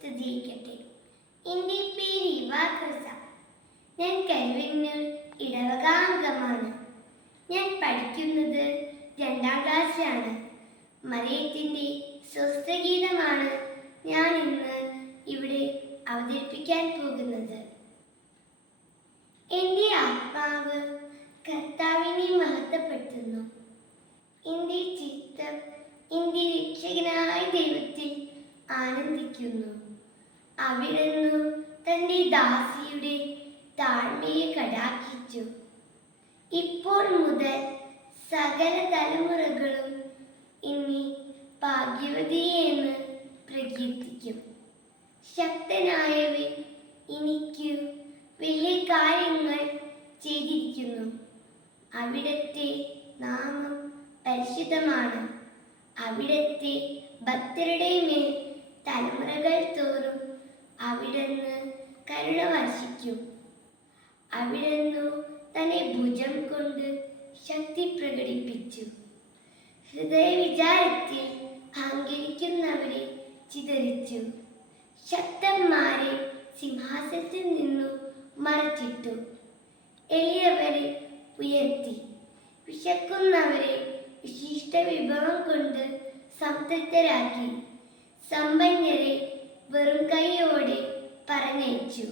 സ്തുതിക്കട്ടെ. എൻ്റെ പേര് ഇവാക്രസ. ഞാൻ കരുവന്നൂർ ഇടവകാംഗമാണ്. ഞാൻ പഠിക്കുന്നത് 2ാം ക്ലാസ്സിലാണ്. മറിയത്തിൻ്റെ സ്വസ്ത്രഗീതമാണ് ഞാൻ ഇന്ന് ഇവിടെ അവതരിപ്പിക്കാൻ പോകുന്നത്. എൻ്റെ ആത്മാവ് കർത്താവിനെ മഹത്വപ്പെടുത്തുന്നു. എൻ്റെ ചിത്തം എൻ്റെ രക്ഷകനായ ദൈവത്തിൽ ആനന്ദിക്കുന്നു. അവിടുന്ന് തൻ്റെ ദാസിയുടെ താഴ്മയെ കടാക്ഷിച്ചു. ഇപ്പോൾ മുതൽ സകല തലമുറകളും ഇനി ഭാഗ്യവതിയെ എന്ന് പ്രകീർത്തിക്കും. ശക്തനായവൻ എനിക്ക് വലിയ കാര്യങ്ങൾ ചെയ്തിരിക്കുന്നു. അവിടുത്തെ നാമം പരിശുദ്ധമാണ്. അവിടുത്തെ ഭക്തരുടെ മേൽ തലമുറകൾ തോറും അവിടുന്ന് കരുണ വർഷിക്കും. അവിടുന്ന് തന്നെ ഭുജം കൊണ്ട് ശക്തി പ്രകടിപ്പിച്ചു. ഹൃദയവിചാരത്തിൽ അഹങ്കരിക്കുന്നവരെ ചിതറിച്ചു. ശക്തന്മാരെ സിംഹാസനത്തിൽ നിന്നു മറച്ചിട്ടു. എളിയവരെ ഉയർത്തി. വിശക്കുന്നവരെ വിശിഷ്ട വിഭവം കൊണ്ട് സംതൃപ്തരാക്കി. സമ്പന്നരെ വെറും കൈയോടെ പറഞ്ഞയച്ചു.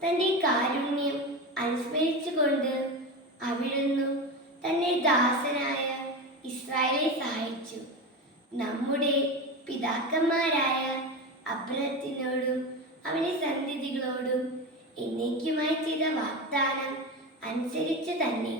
തൻ്റെ കാരുണ്യം അനുസ്മരിച്ചുകൊണ്ട് അവിടുന്ന് തൻ്റെ ദാസനായ ഇസ്രായേലിനെ സഹായിച്ചു. നമ്മുടെ പിതാക്കന്മാരായ അബ്രഹത്തിനോടും അവന്റെ സന്തതികളോടും എന്നേക്കുമായി ചെയ്ത വാഗ്ദാനം അനുസരിച്ച് തന്നെ